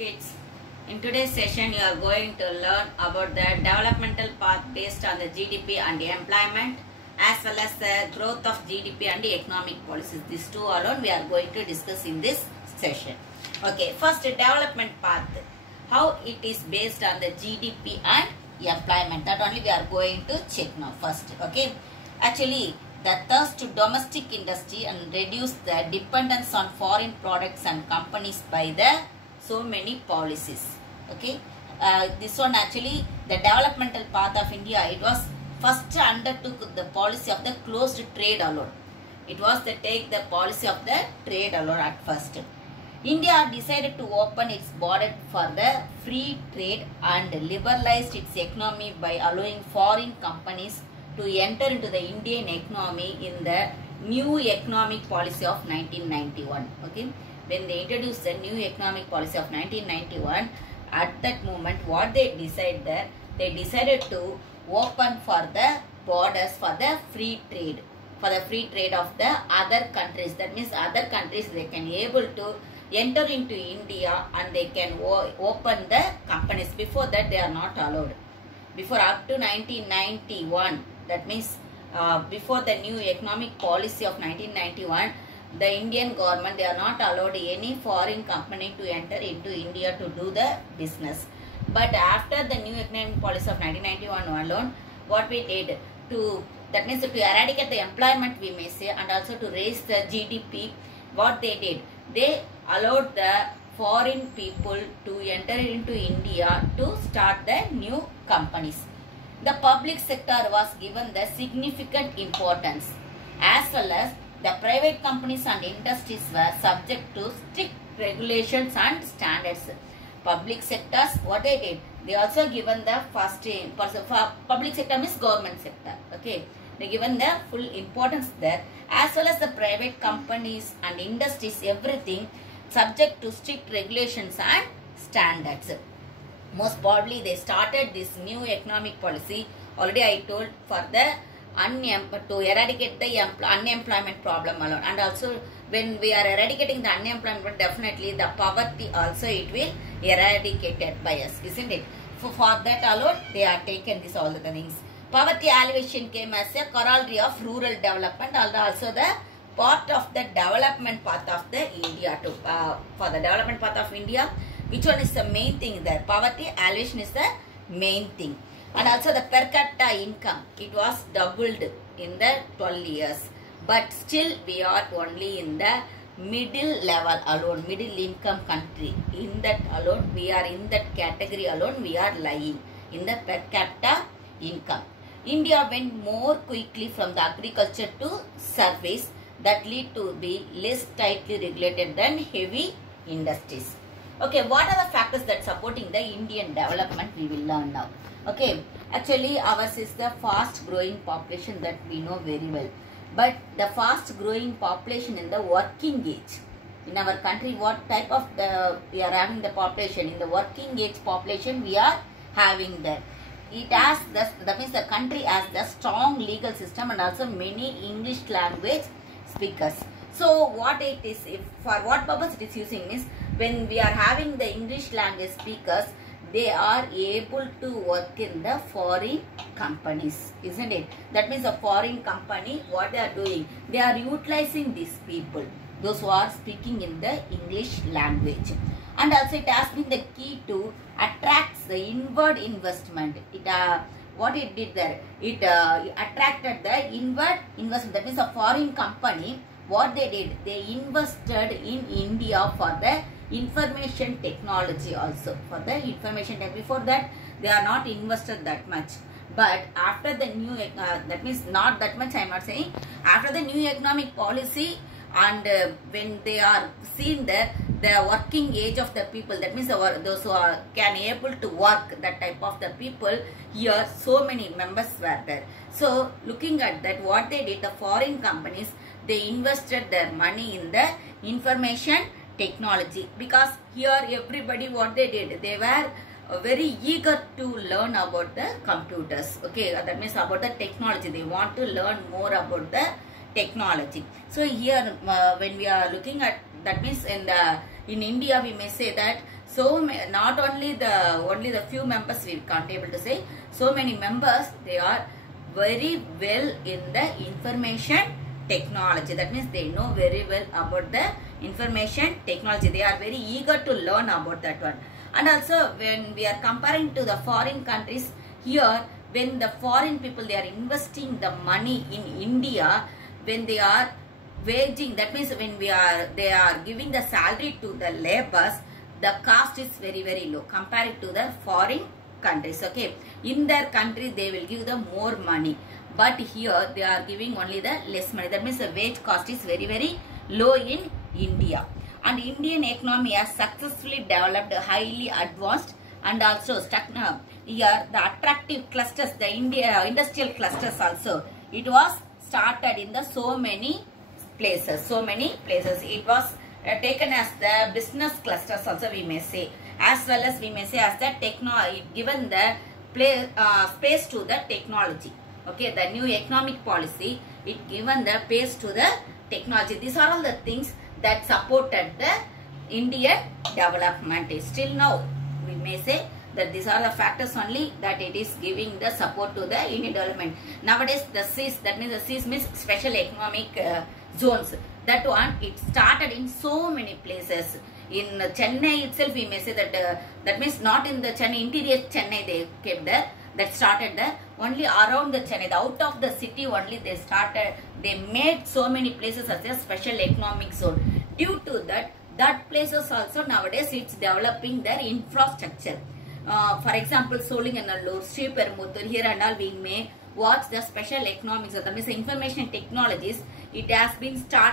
kids. In today's session, you are going to learn about the developmental path based on the GDP and the employment, as well as the growth of GDP and the economic policies. These two alone we are going to discuss in this session. Okay, first development path. How it is based on the GDP and employment. That only we are going to check now first. Okay, actually the thirst to domestic industry and reduce the dependence on foreign products and companies by the so many policies. Okay, this one actually the developmental path of India. It was first undertook the policy of the closed trade alone. It was to take the policy of the trade alone at first. India decided to open its border for the free trade and liberalized its economy by allowing foreign companies to enter into the Indian economy in the new economic policy of 1991. Okay, when they introduced the new economic policy of 1991, at that moment what they decided that they decided to open for the borders for the free trade, of the other countries. That means other countries they can able to enter into India and they can open the companies. Before that they are not allowed. Before up to 1991, that means before the new economic policy of 1991, the Indian government they are not allowed any foreign company to enter into India to do the business. But after the new economic policy of 1991 alone, what we did to, that means to eradicate the employment we may say, and also to raise the GDP, what they did, they allowed the foreign people to enter into India to start the new companies. The public sector was given the significant importance, as well as the private companies and industries were subject to strict regulations and standards. Public sectors, what they did, they also given the first public sector means government sector. Okay, they given the full importance there, as well as the private companies and industries, everything subject to strict regulations and standards. Most probably they started this new economic policy, already I told, for the to eradicate the unemployment problem alone. And also when we are eradicating the unemployment, definitely the poverty also it will eradicated by us, isn't it? For that alone they are taken this all the things. Poverty alleviation came as a corollary of rural development, and also the part of the development path of the India too. For the development path of India, which one is the main thing there? Poverty alleviation is the main thing. And also the per capita income, it was doubled in the 12 years. But still we are only in the middle level alone, middle income country. In that alone, we are in that category alone, we are lying in the per capita income. India went more quickly from the agriculture to service, that lead to be less tightly regulated than heavy industries. Okay, what are the factors that supporting the Indian development we will learn now. Okay, actually ours is the fast growing population that we know very well. But the fast growing population in the working age. In our country, what type of we are having the population? In the working age population we are having that. It has that means the country has the strong legal system and also many English language speakers. So what it is, for what purpose it is using is, when we are having the English language speakers, they are able to work in the foreign companies, isn't it? That means a foreign company, what they are doing, they are utilizing these people, those who are speaking in the English language. And also it has been the key to attract the inward investment. It what it did there, it attracted the inward investment. That means a foreign company, what they did, they invested in India for the information technology also. For the information tech, before that they are not invested that much. But after the new, that means not that much I am not saying, after the new economic policy, and when they are seen there, the working age of the people, that means those who are can able to work, that type of the people, here so many members were there. So looking at that, what they did, the foreign companies, they invested their money in the information technology, because here everybody what they did, they were very eager to learn about the computers. Okay, that means about the technology, they want to learn more about the technology. So here when we are looking at, that means in India we may say that So not only the few members we can't able to say, so many members, they are very well in the information technology. That means they know very well about the information technology. They are very eager to learn about that one. And also when we are comparing to the foreign countries, here when the foreign people, they are investing the money in India, when they are waging, that means when they are giving the salary to the laborers, the cost is very very low compared to the foreign countries. Okay, in their country they will give the more money, but here they are giving only the less money. That means the wage cost is very very low in India. And Indian economy has successfully developed highly advanced and also here the attractive clusters, the industrial clusters also, it was started in the so many places. It was taken as the business clusters also, we may say, as well as we may say as the given the space to the technology. Okay, the new economic policy, it given the pace to the technology. These are all the things that supported the Indian development. Still now we may say that these are the factors only that it is giving the support to the Indian development. Nowadays the CEZ, that means the CEZ means special economic zones. That one, it started in so many places. In Chennai itself, we may say that that means not in the Chennai, interior Chennai they kept there. That started there. Only around the Chennai, the out of the city only they started. They made so many places as a special economic zone. Due to that places also nowadays it's developing their infrastructure. For example, Solinganallur, Sriperumbudur, here and all we may watch the special economics, that means information technologies. It has been started